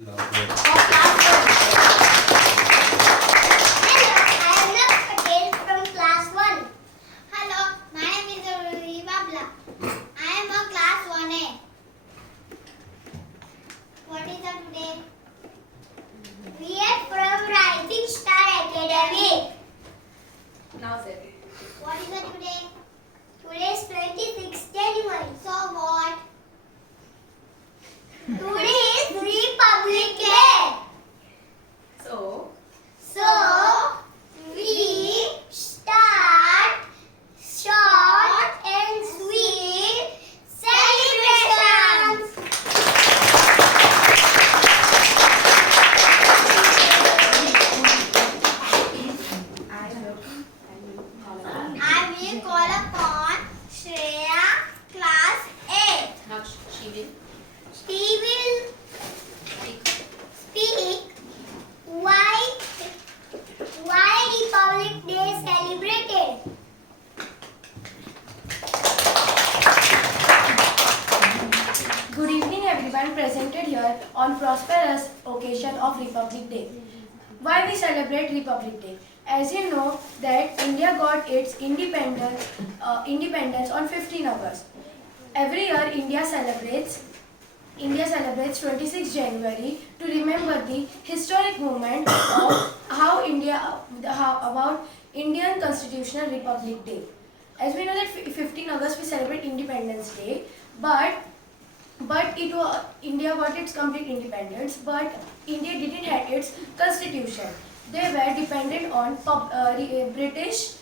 What is that today? We are from Rising Star Academy. Now say. What is that today? Today is 26th January. So what? Today is Republic Day. So We start short and sweet celebrations. I will call upon Shreya, class 8. now she will She will speak why Republic Day is celebrated. Good evening everyone presented here on prosperous occasion of Republic Day. Why we celebrate Republic Day? As you know that India got its independence on 15 August. Every year India celebrates 26 January to remember the historic moment of about Indian Constitutional Republic Day. As we know that 15 August we celebrate Independence Day, but India got its complete independence, but India didn't have its constitution. They were dependent on British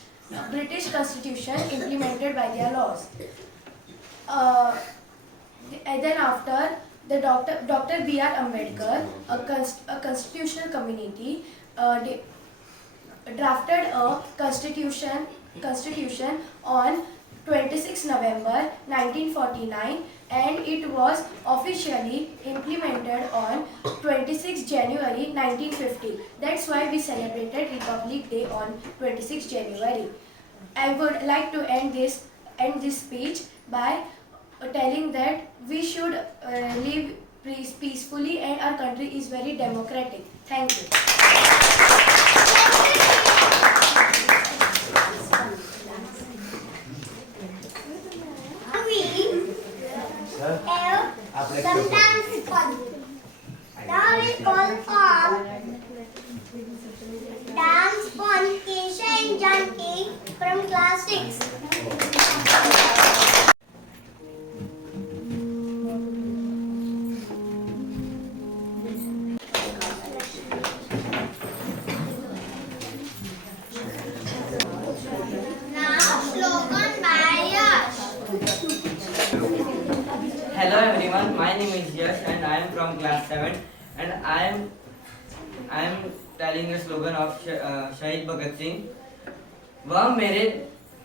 constitution implemented by their laws. And then after the Dr. B.R. Ambedkar, a constitutional committee, drafted a constitution on 26 November 1949, and it was officially implemented on 26 January 1950. That's why we celebrated Republic Day on 26 January. I would like to end this speech by telling that we should live peacefully and our country is very democratic. Thank you. We have some dance fun. Now we call for dance fun Kesha and Janki from class 6. Now slogan by Yash. Hello everyone, my name is Yash and I am from class 7 and I am telling a slogan of शहीद भगत सिंह।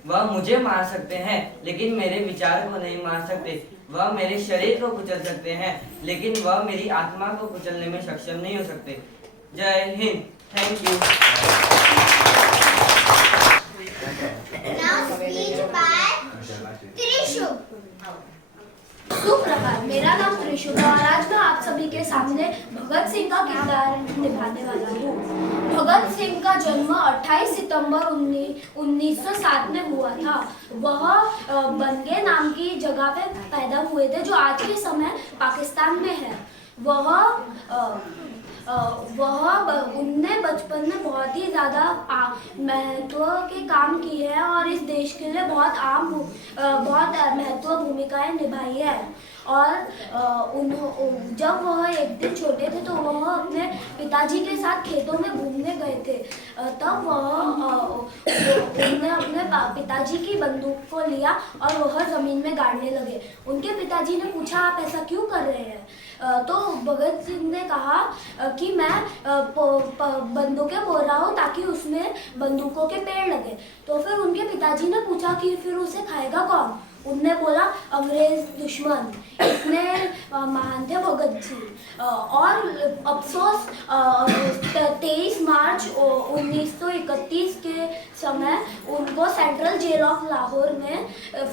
वह मुझे मार सकते हैं लेकिन मेरे विचार को नहीं मार सकते। वह मेरे शरीर को कुचल सकते हैं लेकिन वह मेरी आत्मा को कुचलने में सक्षम नहीं हो सकते। जय Hind. Thank you. Now speech by Trishu. सुप्रभात, मेरा नाम त्रिशु है और आज मैं आप सभी के सामने भगत सिंह का किरदार निभाने वाला हूँ। भगत सिंह का जन्म 28 सितंबर 1907 में हुआ था। वह बनगे नाम की जगह पे पैदा हुए थे जो आज के समय पाकिस्तान में है। उनने बचपन में बहुत ही ज़्यादा महत्व के काम किए हैं और इस देश के लिए बहुत महत्व भूमिकाएं निभाई है। और जब वह एक दिन छोटे थे तो वह अपने पिताजी के साथ खेतों में घूमने गए थे। तब उन्होंने अपने पिताजी की बंदूक को लिया और वह ज़मीन में गाड़ने लगे। उनके पिताजी ने पूछा, आप ऐसा क्यों कर रहे हैं? तो भगत सिंह ने कहा कि मैं बंदूकें बोल रहा हूँ ताकि उसमें बंदूकों के पेड़ लगे। तो फिर उनके पिताजी ने पूछा कि फिर उसे खाएगा कौन? उनने बोला, अंग्रेज दुश्मन। इतने महान थे भगत सिंह। और अफसोस 23 मार्च 1931 के समय उनको सेंट्रल जेल ऑफ लाहौर में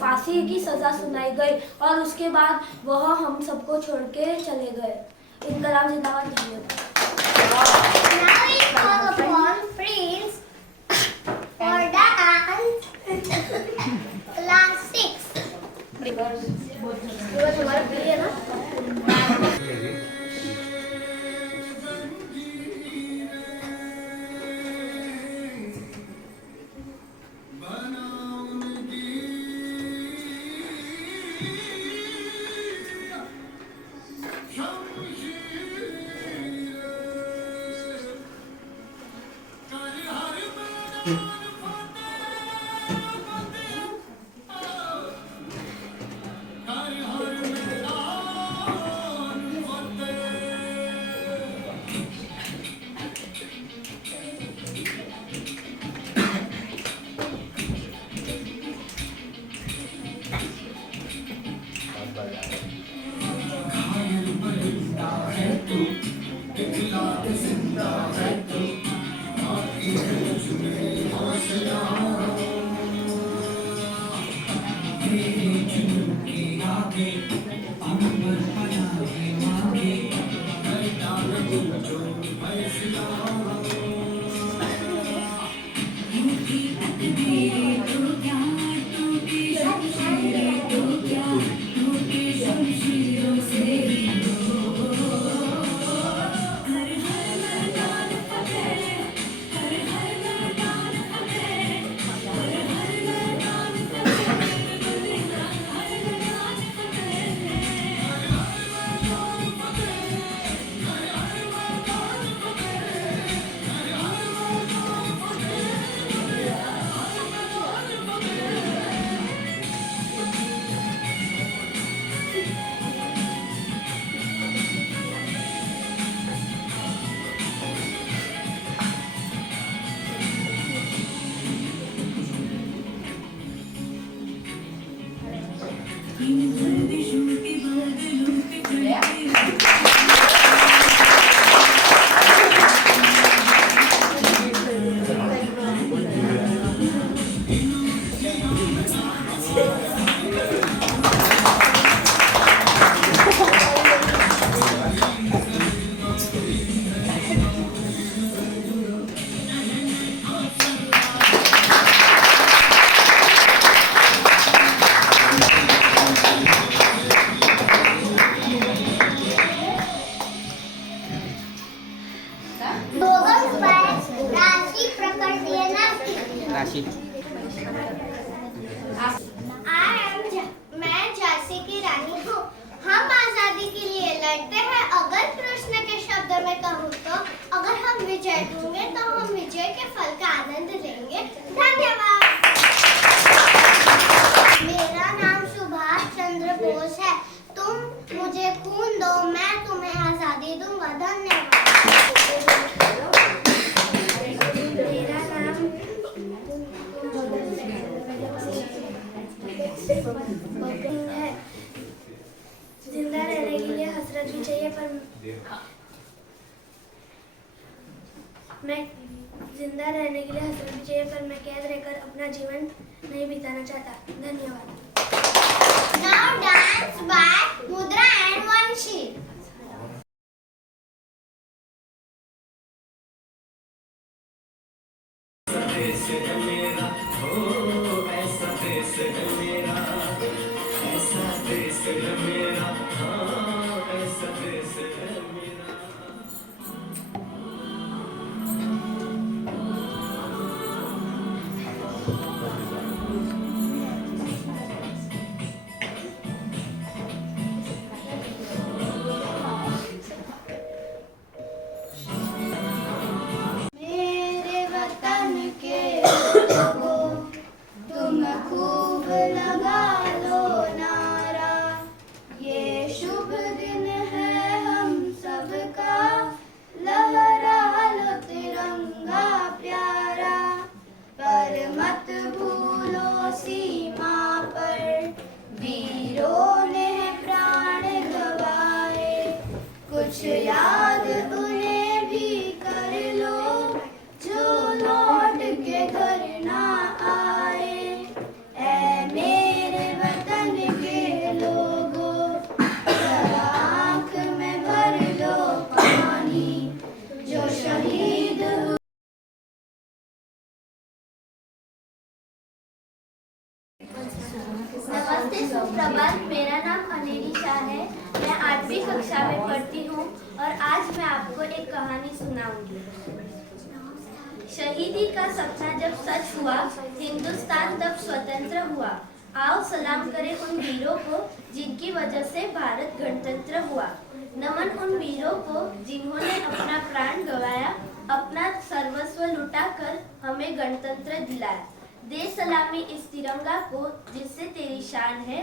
फांसी की सज़ा सुनाई गई और उसके बाद वह हम सबको छोड़ के चले गए। इनकलाब जिंदाबाद। धन्यवाद। Now we call upon Prince for dance class 6. हमारा प्रिय है ना। राशि। मैं झांसी की रानी हूँ। हम आजादी के लिए लड़ते हैं। अगर कृष्ण के शब्द में कहूँ तो अगर हम विजय होंगे तो हम विजय के फल का आनंद लेंगे। धन्यवाद। मेरा नाम सुभाष चंद्र बोस है। तुम मुझे खून दो, मैं तुम्हें आजादी दूंगा। धन्यवाद। मेरा नाम है। जिंदा रहने के लिए हसरत भी चाहिए, पर मैं कैद रहकर अपना जीवन नहीं बिताना चाहता। धन्यवाद। Now dance by Mudra and Vanshi. मेरे वतन के लोगों, तुम खूब लगा लो नारा। ये शुभ दिन है हम सबका, लहरा लो तिरंगा प्यारा। पर मत भूलो सीमा पर वीरों ने प्राण गवाए। कुछ याद उन्हें भी कर लो जो लौट के घर ना आए। ऐ मेरे वतन के लोगों, जरा आँख में भर लो कक्षा में पढ़ती हूँ और आज मैं आपको एक कहानी सुनाऊंगी। शहीदी का सपना जब सच हुआ, हिंदुस्तान तब स्वतंत्र हुआ। आओ सलाम करें उन वीरों को जिनकी वजह से भारत गणतंत्र हुआ। नमन उन वीरों को जिन्होंने अपना प्राण गंवाया, अपना सर्वस्व लुटाकर हमें गणतंत्र दिलाया। दे सलामी इस तिरंगा को जिससे तेरी शान है,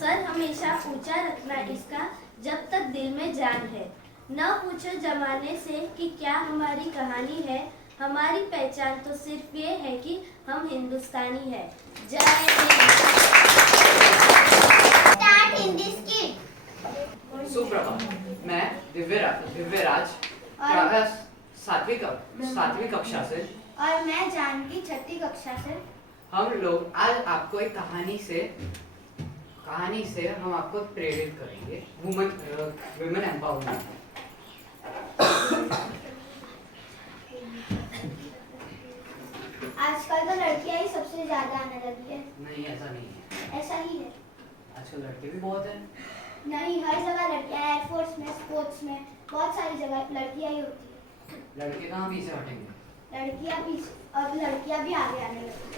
सर हमेशा ऊंचा रखना इसका जब तक दिल में जान है। न पूछो जमाने से कि क्या हमारी कहानी है, हमारी पहचान तो सिर्फ ये है कि हम हिंदुस्तानी है। जय हिंद। Start Hindi skit. सुप्रभात। मैं दिव्यराज सातवीं कक्षा से और मैं जानकी छठी कक्षा से। हम लोग आज आपको एक कहानी से हम आपको प्रेरित करेंगे वुमेन एम्पावरमेंट। आजकल तो लड़कियां ही सबसे ज्यादा आने लगी है। नहीं, ऐसा नहीं है। ऐसा ही है। आजकल लड़के भी बहुत हैं। नहीं, हर जगह लड़कियां, एयरफोर्स में, स्पोर्ट्स में, बहुत सारी जगह लड़कियां ही होती है। लड़के कहाँ पीछे हटेंगे? लड़कियां भी आगे आने लगी।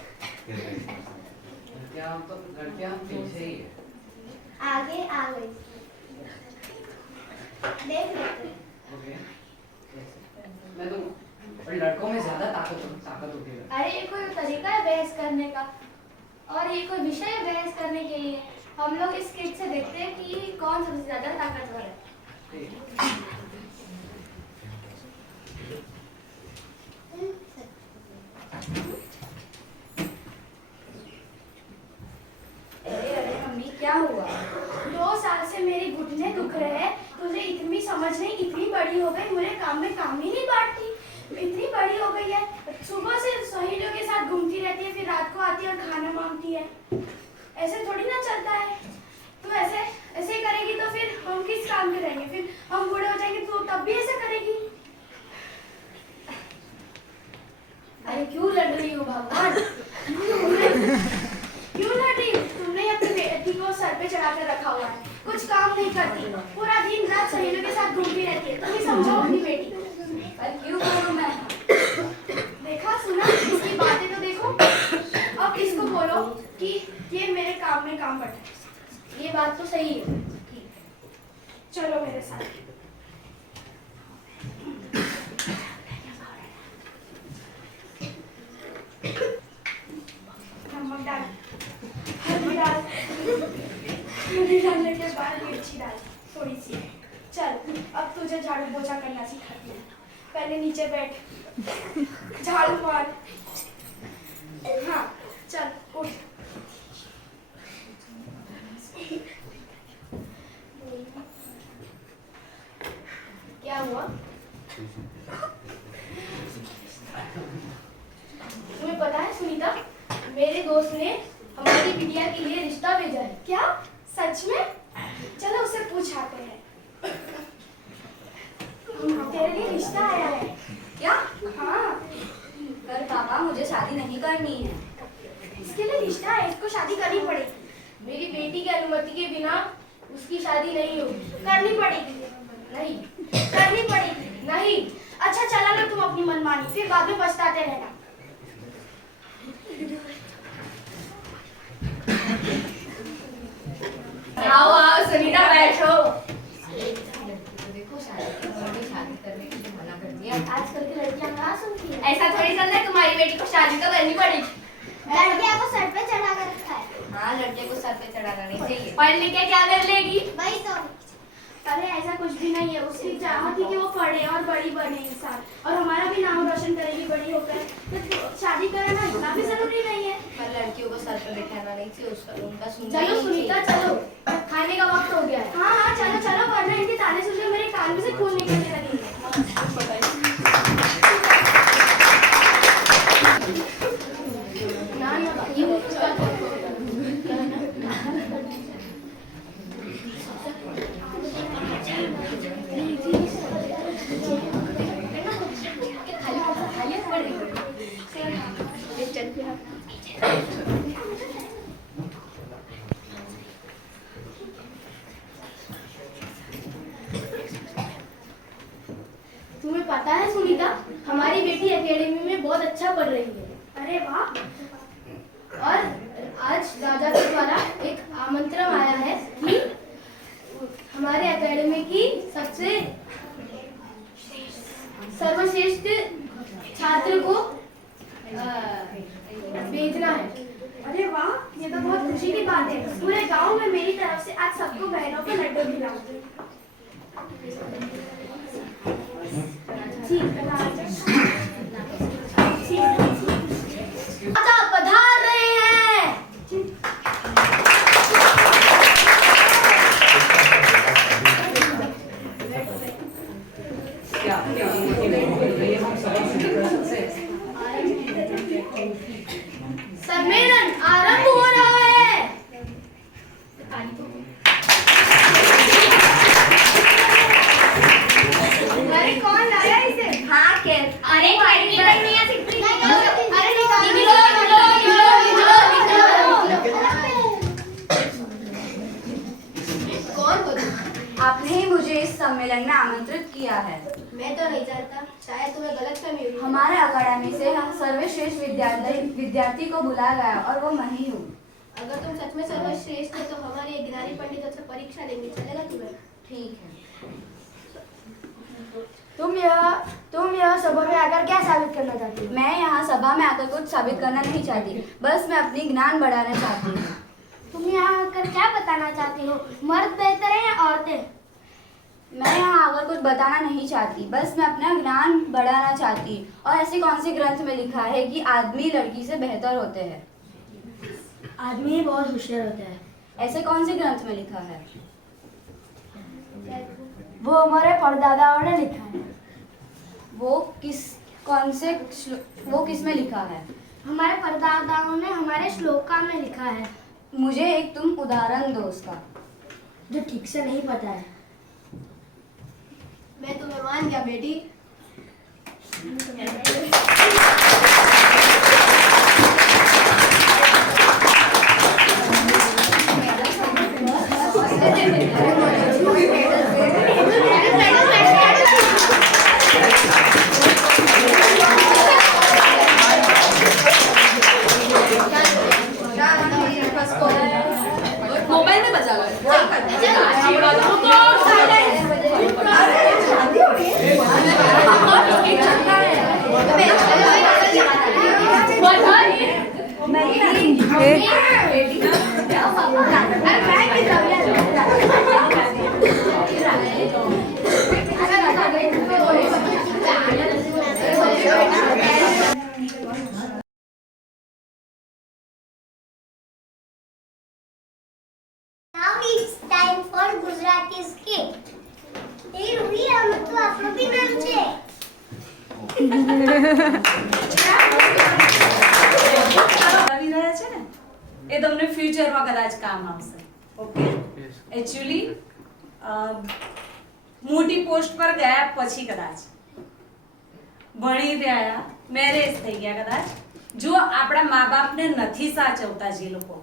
लड़कियां पीछे ही है। आगे आ गई। देख लेते हैं। ओके। मैं तो पर लड़कों में ज्यादा ताकत होती है। अरे ये कोई तरीका है बहस करने का, और ये कोई विषय है बहस करने के लिए। हम लोग इस किट से देखते हैं कि कौन सबसे ज्यादा ताकतवर है। अरे मम्मी क्या हुआ? 2 साल से मेरे घुटने दुख रहे हैं। तुझे इतनी समझ नहीं, इतनी बड़ी हो गई, मुझे काम में काम ही नहीं बांटती। इतनी बड़ी हो गई है, सुबह से सहेलियों के साथ घूमती रहती है, फिर रात को आती है और खाना मांगती है। ऐसे थोड़ी ना चलता है। तू ऐसे ही करेगी तो फिर हम किस काम के रहेंगे? फिर हम बूढ़े हो जाएंगे तो तब भी ऐसे करेगी। अरे क्यों लड़ रही हो भगवान? क्यों लड़ रही? तुमने अपनी बेटी को सर पे चढ़ा कर रखा हुआ है, कुछ काम नहीं करती, पूरा दिन रात सहेलियों के साथ घूमती रहती है। तुम ही समझाओ अपनी बेटी को। पर क्यों करूं मैं? देखा सुना, इसकी बातें तो देखो। अब इसको बोलो कि ये मेरे काम में काम बढ़ता है। ये बात तो सही है। चलो मेरे साथ। नमक डाल, हल्दी डाल, हल्दी डालने के बाद मिर्ची डाल थोड़ी सी। चल अब तुझे झाड़ू पोछा करना सिखाती हूँ। पहले नीचे बैठ, झाड़ू मार। हाँ चल उठ। क्या हुआ? तुम्हें पता है सुनीता, मेरे दोस्त ने हमारी बिटिया के लिए रिश्ता भेजा है। क्या? सच में? चलो उससे पूछाते हैं। तेरे लिए रिश्ता आया है। क्या? हाँ, पर पापा मुझे शादी नहीं करनी है। इसके लिए रिश्ता है, इसको शादी करनी पड़ेगी। मेरी बेटी की अनुमति के बिना उसकी शादी नहीं होगी। करनी पड़ेगी। नहीं, करनी पड़ेगी। नहीं। अच्छा चला लो तुम अपनी मनमानी, फिर बाद में पछताते रहना। आओ आओ सुनीता बैठो। देखो शादी करने के लिए मना कर दिया। आजकल की लड़कियां कहाँ सुनती है। ऐसा थोड़ी चलता है, तुम्हारी बेटी को शादी तो करनी पड़ेगी। लड़कियां को सर पे चढ़ा कर रखा है। हाँ, लड़के को सर पे चढ़ाना नहीं चाहिए। पढ़ लिख के क्या कर लेगी? वही तो। अरे ऐसा कुछ भी नहीं है। उसकी चाहत थी कि वो पढ़े और बड़ी बने इंसान, और हमारा भी नाम रोशन करेगी बड़ी होकर। तो शादी कराना इतना भी जरूरी नहीं है। पर लड़कियों को सर पे बैठाना नहीं चाहिए, उसका उनका सुनना चलो ही नहीं सुनीता चाहिए। चलो, खाने का वक्त हो गया है। हाँ हाँ चलो चलो, वरना इनके ताने सुनकर मेरे कान में से खून निकलने लगेंगे। ना ना ये सुनीता, हमारी बेटी एकेडमी में बहुत अच्छा पढ़ रही है। अरे वाह। और आज राजा के द्वारा एक आमंत्रण आया है कि हमारे एकेडमी की सबसे सर्वश्रेष्ठ छात्र को भेजना है। अरे वाह, ये तो बहुत खुशी की बात है। पूरे गांव में मेरी तरफ से आज सबको बहनों के लड्डू खिलाओ। राजा पधार रहे हैं। क्या क्या ये हम सब से सम्मेलन आरंभ हो रहा है। अरे कौन लाया इसे? हाँ के अरे कौन हो तुम? आपने ही मुझे इस सम्मेलन में आमंत्रित किया है। मैं तो नहीं जानता, शायद तुम्हें गलतफहमी हुई। हमारे अकादमी से सर्वश्रेष्ठ विद्यार्थी को बुलाया गया और वो मैं ही हूँ। अगर तुम सच में सर्वश्रेष्ठ हो तो हमारे एक ज्ञानी पंडित से परीक्षा लेंगे, चलेगा तुम्हें? ठीक है। तुम यह सभा में आकर क्या साबित करना चाहती हो? मैं यहाँ सभा में आकर कुछ साबित करना नहीं चाहती, बस मैं अपनी ज्ञान बढ़ाना चाहती हूँ। तुम यहाँ आकर क्या बताना चाहती हो? मर्द बेहतर है या औरतें? मैं यहाँ आकर कुछ बताना नहीं चाहती, बस मैं अपना ज्ञान बढ़ाना चाहती। और ऐसे कौन से ग्रंथ में लिखा है कि आदमी लड़की से बेहतर होते हैं? आदमी बहुत होशियार होता है। ऐसे कौन से ग्रंथ में लिखा है? वो हमारे परदादाओं ने लिखा है। वो किस में लिखा है? हमारे परदादाओं ने हमारे श्लोका में लिखा है। मुझे एक तुम उदाहरण दो उसका। जो ठीक से नहीं पता है। मैं तुम्हें मान गया बेटी। मोबाइल में बजा लो। Now it's time for Gujarati skit. Hey Ruhi, हम तो अफ्रीकी नाम છે. આવી રહ્યા છે ને એ તમને ફ્યુચરમાં કદાચ કામ આવશે ઓકે એકચ્યુઅલી મોટી પોસ્ટ પર ગયા પછી કદાચ ભણી રહ્યા મેરેજ થઈ ગયા કદાચ જો આપણા મા બાપને નથી સાચવતા જે લોકો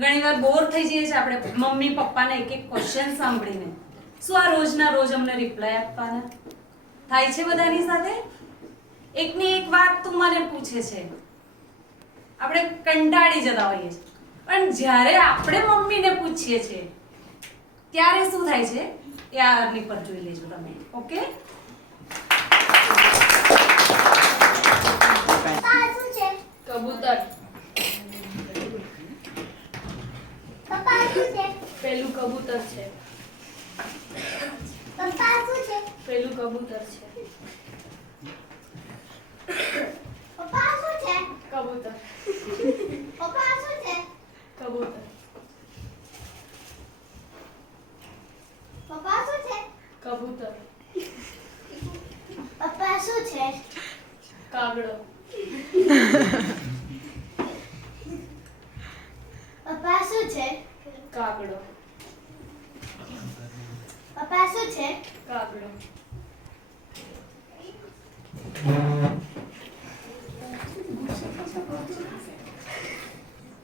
ઘણીવાર બોર થઈ જઈએ છીએ આપણે મમ્મી પપ્પાને એક એક ક્વેશ્ચન સાંભળીને શું આ રોજના રોજ અમને રિપ્લાય આપવાના થાય છે બધાની સાથે એકની એક વાત તું મને પૂછે છે આપણે કંટાળી જતા હોઈએ છીએ પણ જ્યારે આપણે મમ્મીને પૂછીએ છીએ ત્યારે શું થાય છે એ આ અર્ની પર જોઈ લેજો તમે ઓકે પપ્પા શું છે? કબૂતર. પપ્પા શું છે? પેલું કબૂતર છે. પપ્પા શું છે? પેલું કબૂતર છે. પપ્પા શું છે? કબૂતર. પપ્પા શું છે? કબૂતર. પપ્પા શું છે? કબૂતર. પપ્પા શું છે? કાગડો. પપ્પા શું છે? કાગડો. પપ્પા શું છે? કાગડો.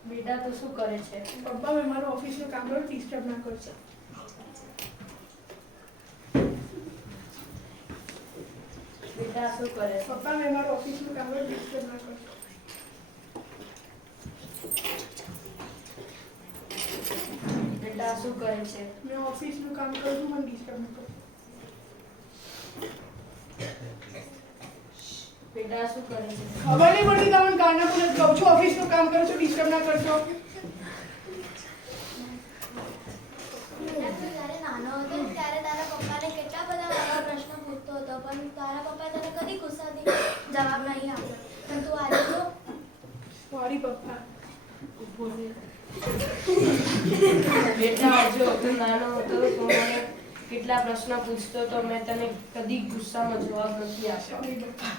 બેટા તો શું કરે છે? પપ્પા મેં મારું ઓફિસનું કામ કરું ડિસ્ટર્બ ના કરશો. બેટા શું કરે છે? પપ્પા મેં મારું ઓફિસનું કામ કર્યું ડિસ્ટર્બ ના કરશો. બેટા શું કરે છે? મેં ઓફિસનું કામ કરું છું, મને ડિસ્ટર્બ ના કરશો. બેટા શું કરે છે? ખબર નહીં પડતી તમને ગાના બોલે કહું છું ઓફિસનું કામ કરું છું, ડિસ્ટર્બ ના કરશો. જ્યારે નાનો હતો ત્યારે તારા પપ્પાને કેટલા બધા આવા પ્રશ્ન પૂછતો હતો પણ તારા પપ્પાએ તને કદી ગુસ્સાથી જવાબ નહીં આપ્યો પણ તું આજે તો સોરી પપ્પા. બેટા જો તું નાનો હતો તો મને કેટલા પ્રશ્ન પૂછતો તો મેં તને કદી ગુસ્સામાં જવાબ નથી આપ્યો. સોરી પપ્પા.